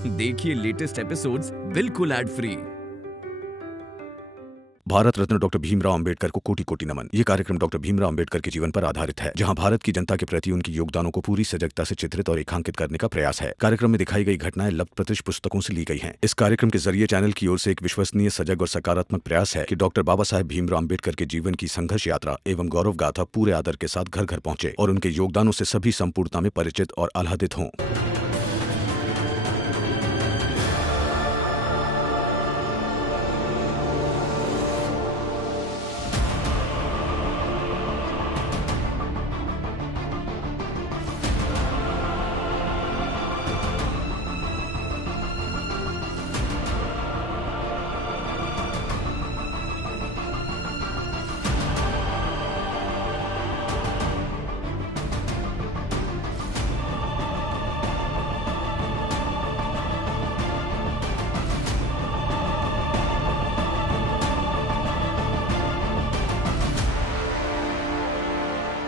देखिए latest episodes बिल्कुल ad free. Bharat Ratna doctor Bhimrao Ambedkar को कोटि कोटि नमन। ये कार्यक्रम डॉक्टर भीमराव अंबेडकर के जीवन पर आधारित है, जहां भारत की जनता के प्रति उनकी योगदानों को पूरी सजगता से चित्रित और रेखांकित करने का प्रयास है। कार्यक्रम में दिखाई गई घटनाएं लब्ध प्रतिष्ठ पुस्तकों से ली गई हैं। इस कार्यक्रम के जरिए चैनल की ओर से एक विश्वसनीय, सजग और सकारात्मक प्रयास है कि डॉक्टर बाबा साहेब भीमराव अंबेडकर के जीवन की संघर्ष यात्रा एवं गौरव गाथा पूरे आदर के साथ घर घर पहुंचे और उनके योगदानों से सभी संपूर्णता में परिचित और आह्लादित हों।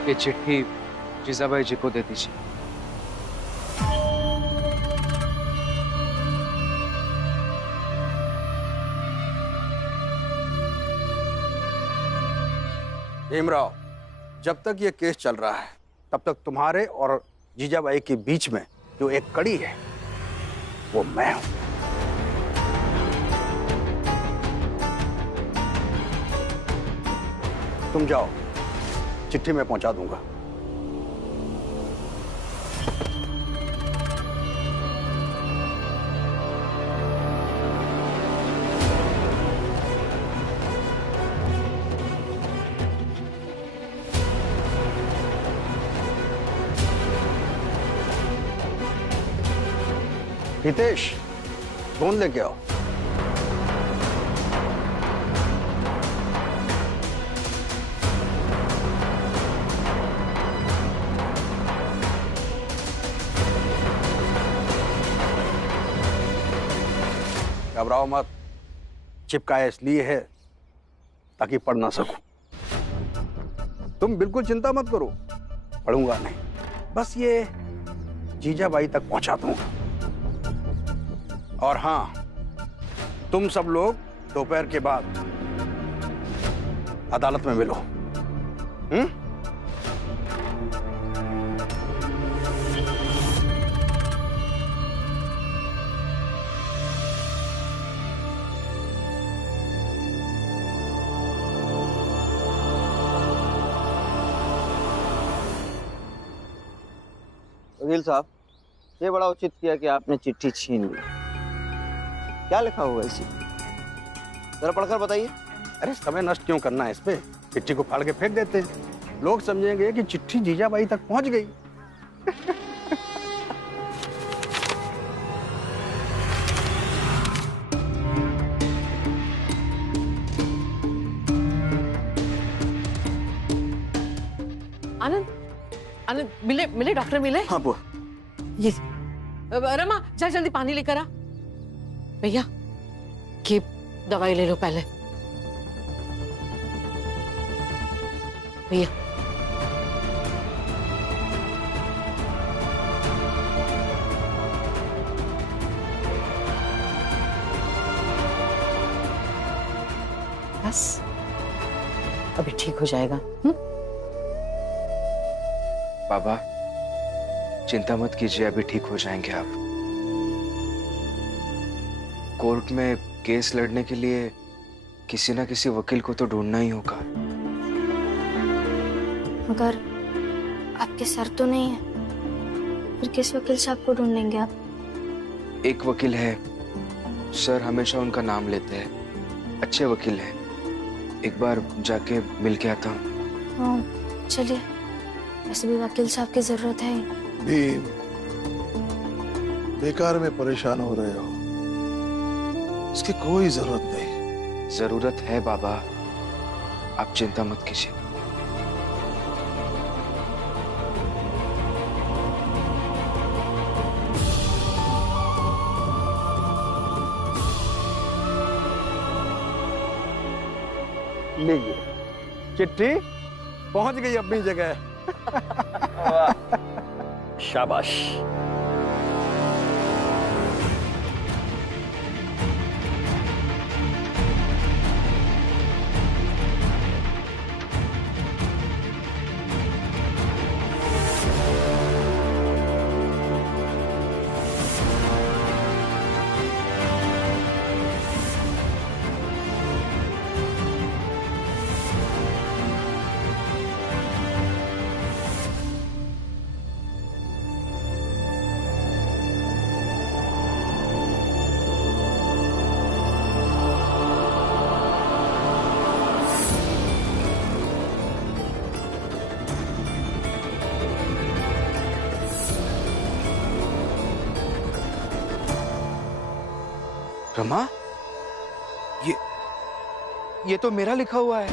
ये चिट्ठी जीजाबाई जी को दे दीजिए। भीमराव, जब तक ये केस चल रहा है तब तक तुम्हारे और जीजाबाई के बीच में जो एक कड़ी है वो मैं हूं। तुम जाओ, चिट्ठी मैं पहुंचा दूंगा। हितेश, गोंद लेके आओ। घबराओ मत, चिपकाया इसलिए है ताकि पढ़ ना सकूं। तुम बिल्कुल चिंता मत करो, पढ़ूंगा नहीं, बस ये जीजाबाई तक पहुंचा दूंगा। और हां, तुम सब लोग दोपहर के बाद अदालत में मिलो। वकील साहब, ये बड़ा उचित किया कि आपने चिट्ठी छीन ली। क्या लिखा हुआ इसी, जरा पढ़कर बताइए। अरे समय नष्ट क्यों करना है इस पे, चिट्ठी को फाड़ के फेंक देते हैं। लोग समझेंगे कि चिट्ठी जीजाबाई तक पहुंच गई। आनंद, आनंद, मिले मिले डॉक्टर मिले? हाँ बुआ। ये रमा, जा जल्दी पानी लेकर आ। भैया, ये दवाई ले लो पहले। भैया, बस अभी ठीक हो जाएगा। बाबा, चिंता मत कीजिए, अभी ठीक हो जाएंगे आप। कोर्ट में केस लड़ने के लिए किसी ना किसी वकील को तो ढूंढना ही होगा। मगर आपके सर तो नहीं है, फिर किस वकील साहब को ढूंढेंगे आप? एक वकील है, सर हमेशा उनका नाम लेते हैं, अच्छे वकील हैं। एक बार जाके मिल के आता हूँ। हाँ चलिए, वैसे भी वकील साहब की जरूरत है। भीम, बेकार में परेशान हो रहे हो, इसकी कोई जरूरत नहीं। जरूरत है बाबा, आप चिंता मत कीजिए। लीजिए, चिट्ठी पहुंच गई अपनी जगह। शाबाश। रमा, ये तो मेरा लिखा हुआ है।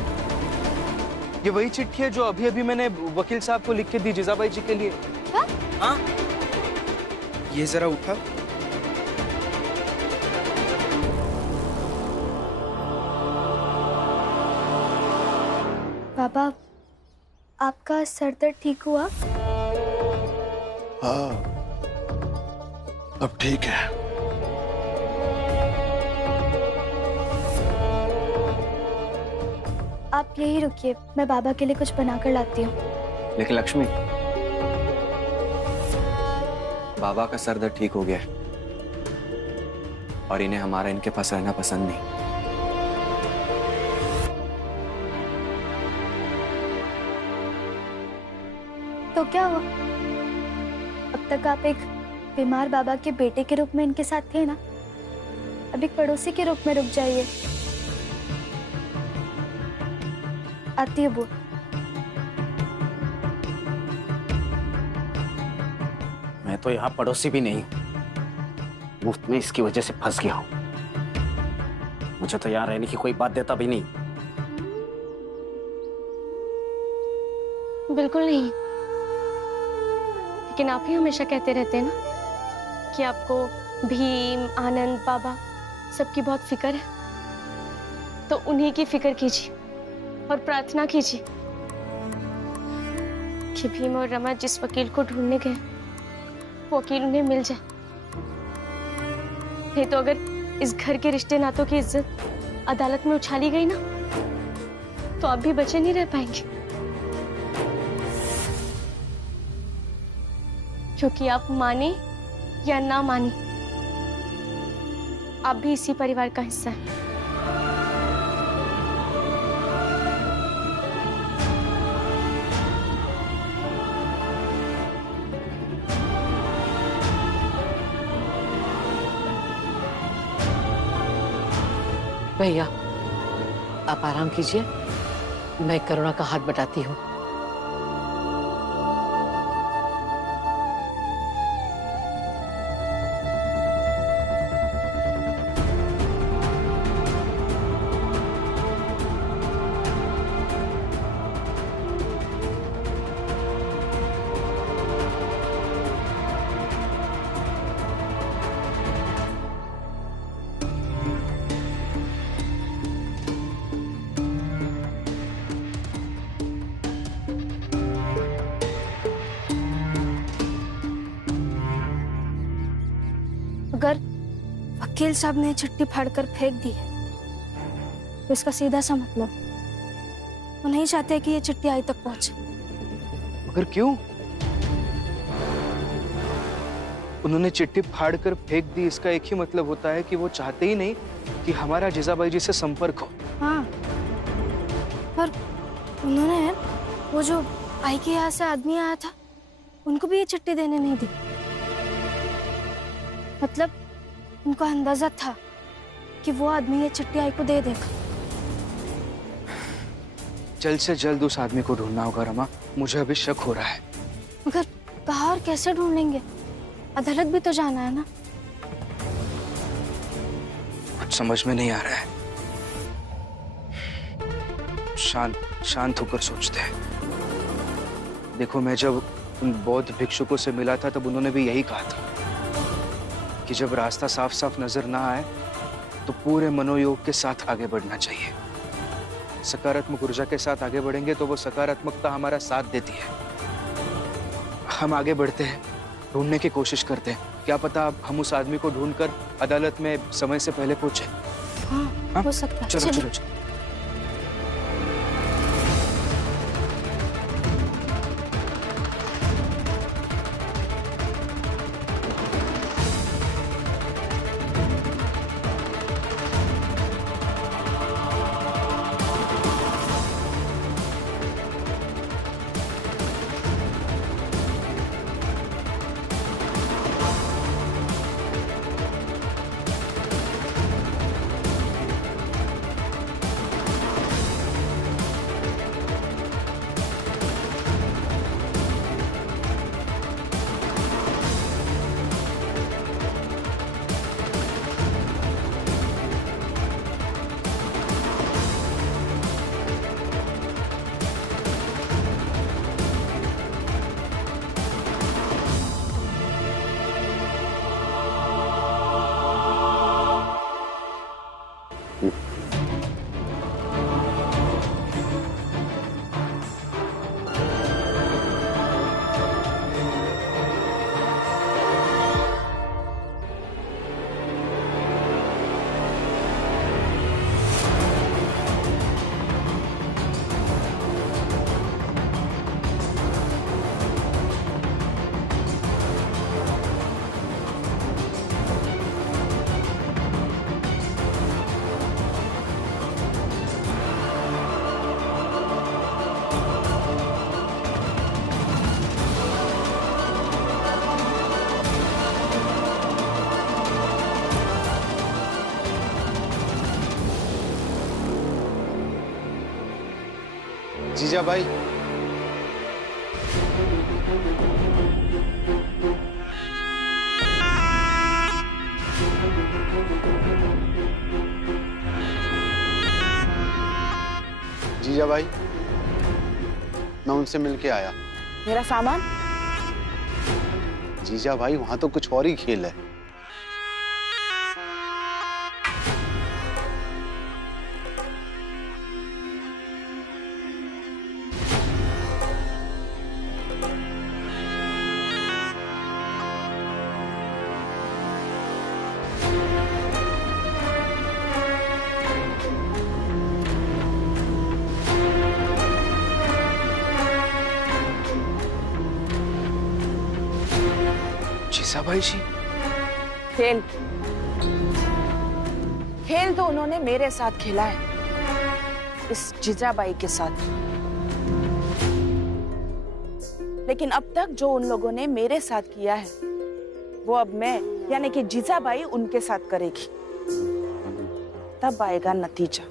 ये वही चिट्ठी है जो अभी अभी मैंने वकील साहब को लिख के दी जीजाबाई जी के लिए। क्या? हाँ, ये जरा उठा। पापा, आपका सर दर्द ठीक हुआ? हाँ, अब ठीक है। आप यही रुकिए, मैं बाबा के लिए कुछ बनाकर लाती हूँ। लेकिन लक्ष्मी, बाबा का सर दर्द ठीक हो गया है और इन्हें हमारा इनके पास रहना पसंद नहीं। तो क्या हुआ? अब तक आप एक बीमार बाबा के बेटे के रूप में इनके साथ थे ना, अब एक पड़ोसी के रूप में रुक जाइए। आती है बुआ। मैं तो यहाँ पड़ोसी भी नहीं, मुफ्त में इसकी वजह से फंस गया हूँ। मुझे तो यहाँ रहने की कोई बात देता भी नहीं। बिल्कुल नहीं, लेकिन आप ही हमेशा कहते रहते हैं ना कि आपको भीम, आनंद, बाबा सबकी बहुत फिक्र है, तो उन्हीं की फिक्र कीजिए और प्रार्थना कीजिए कि भीम और रमा जिस वकील को ढूंढने गए वो वकील उन्हें मिल जाए। नहीं तो अगर इस घर के रिश्ते नातों की इज्जत अदालत में उछाली गई ना, तो आप भी बचे नहीं रह पाएंगे, क्योंकि आप माने या ना माने, आप भी इसी परिवार का हिस्सा हैं। भैया, आप आराम कीजिए, मैं करुणा का हाथ बटाती हूँ। अगर वकील साहब ने चिट्ठी फाड़कर फेंक दी है तो इसका सीधा सा मतलब वो नहीं चाहते कि ये चिट्ठी आई तक पहुंचे। मगर क्यों? उन्होंने चिट्ठी फाड़कर फेंक दी, इसका एक ही मतलब होता है कि वो चाहते ही नहीं कि हमारा जीजाबाई जी से संपर्क हो। हाँ, पर उन्होंने वो जो आई के यहाँ से आदमी आया था उनको भी ये चिट्ठी देने नहीं दी। मतलब उनको अंदाजा था कि वो आदमी ये चिट्ठी आई को दे देगा। जल्द से जल्द उस आदमी को ढूंढना होगा रमा, मुझे अभी शक हो रहा है। मगर कहाँ और कैसे ढूंढेंगे? अदालत भी तो जाना है ना। कुछ समझ में नहीं आ रहा है। शांत होकर सोचते हैं। देखो, मैं जब उन बौद्ध भिक्षुकों से मिला था तब उन्होंने भी यही कहा था कि जब रास्ता साफ साफ नजर ना आए तो पूरे मनोयोग के साथ आगे बढ़ना चाहिए। सकारात्मक ऊर्जा के साथ आगे बढ़ेंगे तो वो सकारात्मकता हमारा साथ देती है। हम आगे बढ़ते हैं, ढूंढने की कोशिश करते हैं। क्या पता हम उस आदमी को ढूंढकर अदालत में समय से पहले पहुंचे। हाँ, हो सकता है। चलो चलो चलो। जीजा भाई, जीजा भाई, मैं उनसे मिलके आया। मेरा सामान? जीजा भाई, वहां तो कुछ और ही खेल है। जीजाबाई जी, खेल खेल तो उन्होंने मेरे साथ खेला है, इस जीजाबाई के साथ। लेकिन अब तक जो उन लोगों ने मेरे साथ किया है वो अब मैं यानी कि जीजाबाई उनके साथ करेगी, तब आएगा नतीजा।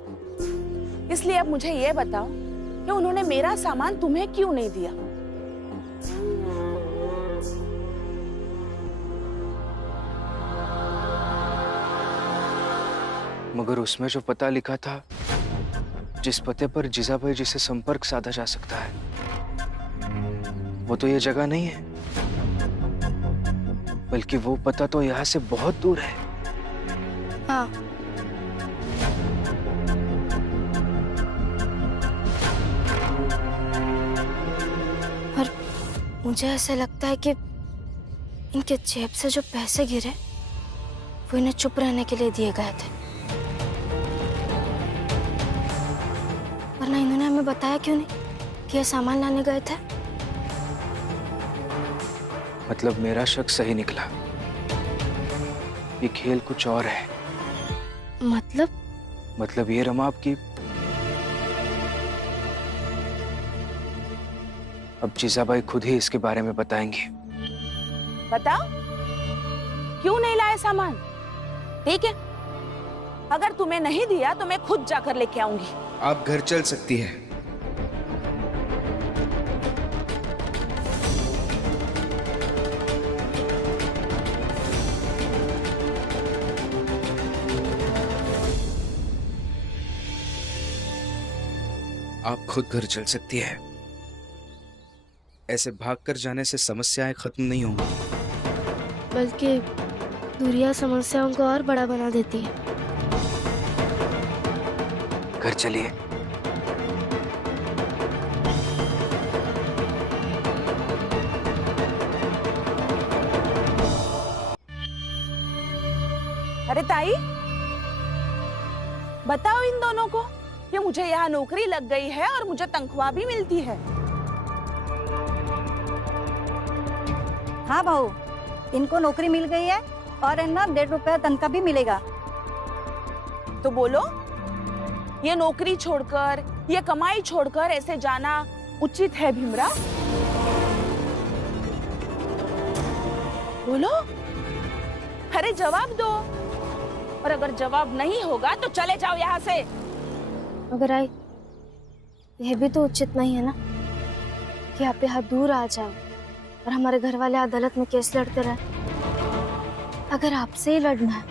इसलिए अब मुझे ये बताओ कि उन्होंने मेरा सामान तुम्हें क्यों नहीं दिया? मगर उसमें जो पता लिखा था, जिस पते पर जीजाबाई जी से संपर्क साधा जा सकता है, वो तो ये जगह नहीं है, बल्कि वो पता तो यहाँ से बहुत दूर है। हाँ, और मुझे ऐसा लगता है कि इनके जेब से जो पैसे गिरे वो इन्हें चुप रहने के लिए दिए गए थे, वरना इन्होंने हमें बताया क्यों नहीं कि ये सामान लाने गए थे? मतलब मेरा शक सही निकला, ये खेल कुछ और है। मतलब ये रमा आपकी, अब जीजाबाई खुद ही इसके बारे में बताएंगी। बताओ, क्यों नहीं लाए सामान? ठीक है, अगर तुम्हें नहीं दिया तो मैं खुद जाकर लेके आऊंगी। आप घर चल सकती है। आप खुद घर चल सकती है। ऐसे भागकर जाने से समस्याएं खत्म नहीं होंगी, बल्कि दूरियां समस्याओं को और बड़ा बना देती है। घर चलिए। अरे ताई, बताओ इन दोनों को कि मुझे यहाँ नौकरी लग गई है और मुझे तनख्वाह भी मिलती है। हाँ बहू, इनको नौकरी मिल गई है और इन्ना 1.5 रुपया तनख्वाह भी मिलेगा। तो बोलो, ये नौकरी छोड़कर, ये कमाई छोड़कर ऐसे जाना उचित है भीमराव? बोलो, अरे जवाब दो, और अगर जवाब नहीं होगा तो चले जाओ यहाँ से। मगर आई, यह भी तो उचित नहीं है ना कि आप यहाँ दूर आ जाए और हमारे घर वाले अदालत में केस लड़ते रहे। अगर आपसे ही लड़ना है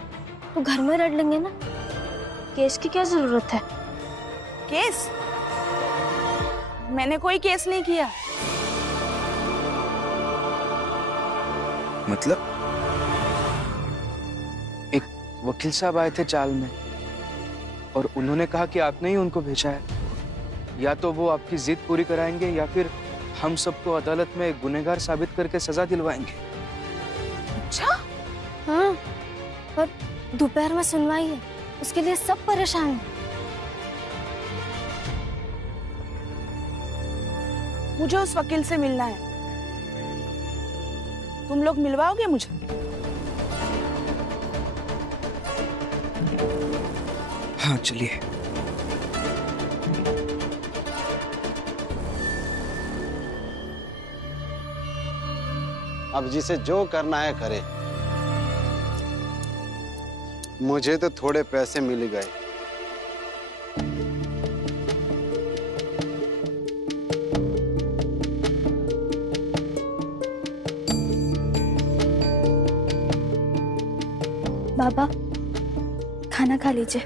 तो घर में लड़ लेंगे ना, केस की क्या जरूरत है? केस? मैंने कोई केस नहीं किया। मतलब? एक वकील साहब आए थे चाल में और उन्होंने कहा कि आपने ही उनको भेजा है। या तो वो आपकी जिद पूरी कराएंगे या फिर हम सबको अदालत में गुनहगार साबित करके सजा दिलवाएंगे। अच्छा? हाँ, और दोपहर में सुनवाई है, उसके लिए सब परेशान हैं। मुझे उस वकील से मिलना है, तुम लोग मिलवाओगे मुझे? हाँ चलिए। अब जिसे जो करना है करे। मुझे तो थोड़े पैसे मिल गए। बाबा खाना खा लीजिए।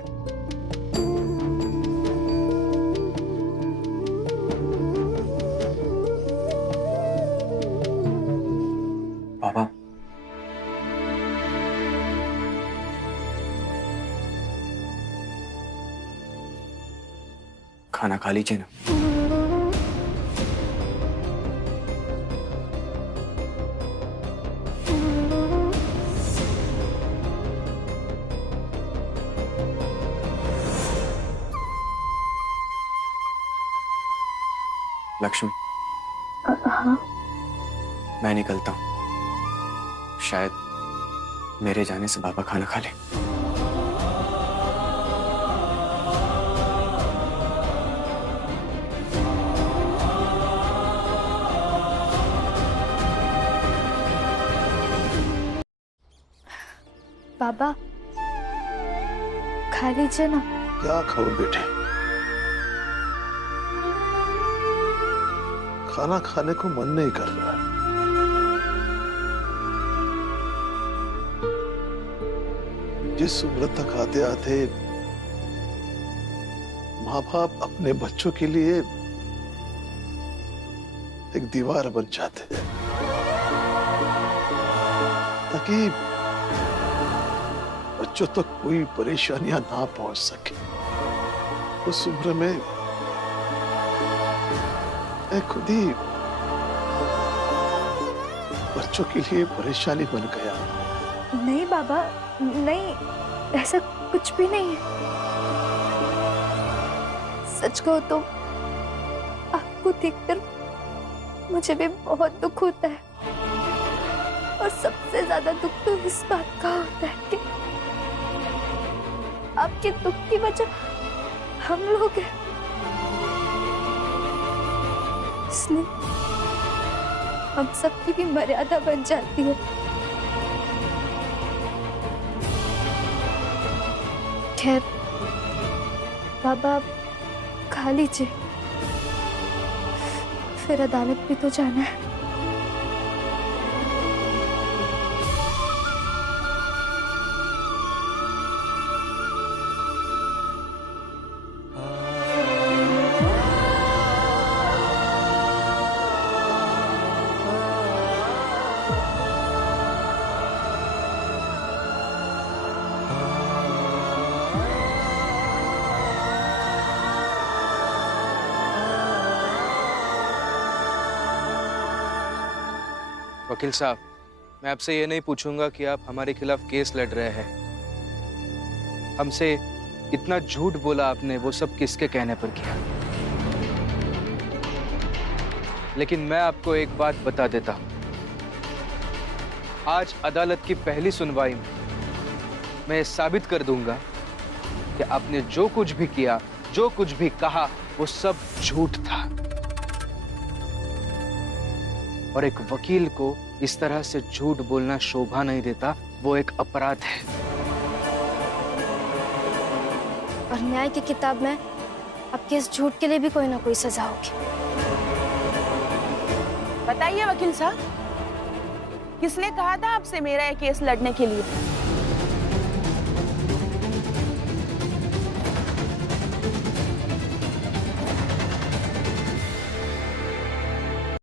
बाबा, खाना खा लीजिए ना। लक्ष्मी, हाँ मैं निकलता हूँ। शायद मेरे जाने से बाबा खाना खा ले। बाबा खा लीजिए ना। क्या खाओ बेटे? खाना खाने को मन नहीं कर रहा है। जिस उम्र तक आते आते माँ बाप अपने बच्चों के लिए एक दीवार बन जाते हैं ताकि बच्चों तक कोई परेशानियां ना पहुंच सके। उस उम्र में मैं खुद ही बच्चों के लिए परेशानी बन गया। नहीं बाबा, नहीं, ऐसा कुछ भी नहीं है। सच कहो तो आपको देखकर मुझे भी बहुत दुख होता है, और सबसे ज्यादा दुख तो इस बात का होता है कि आपके दुख की वजह हम लोग हैं। इसलिए हम सबकी भी मर्यादा बन जाती है। खैर बाबा खा लीजिए, फिर अदालत भी तो जाना है। वकील साहब, मैं आपसे ये नहीं पूछूंगा कि आप हमारे खिलाफ केस लड़ रहे हैं। हमसे इतना झूठ बोला आपने, वो सब किसके कहने पर किया? लेकिन मैं आपको एक बात बता देता हूं। आज अदालत की पहली सुनवाई में मैं ये साबित कर दूंगा कि आपने जो कुछ भी किया, जो कुछ भी कहा, वो सब झूठ था। और एक वकील को इस तरह से झूठ बोलना शोभा नहीं देता, वो एक अपराध है। और न्याय की किताब में आपके इस झूठ के लिए भी कोई ना कोई सजा होगी। बताइए वकील साहब, किसने कहा था आपसे मेरा ये केस लड़ने के लिए?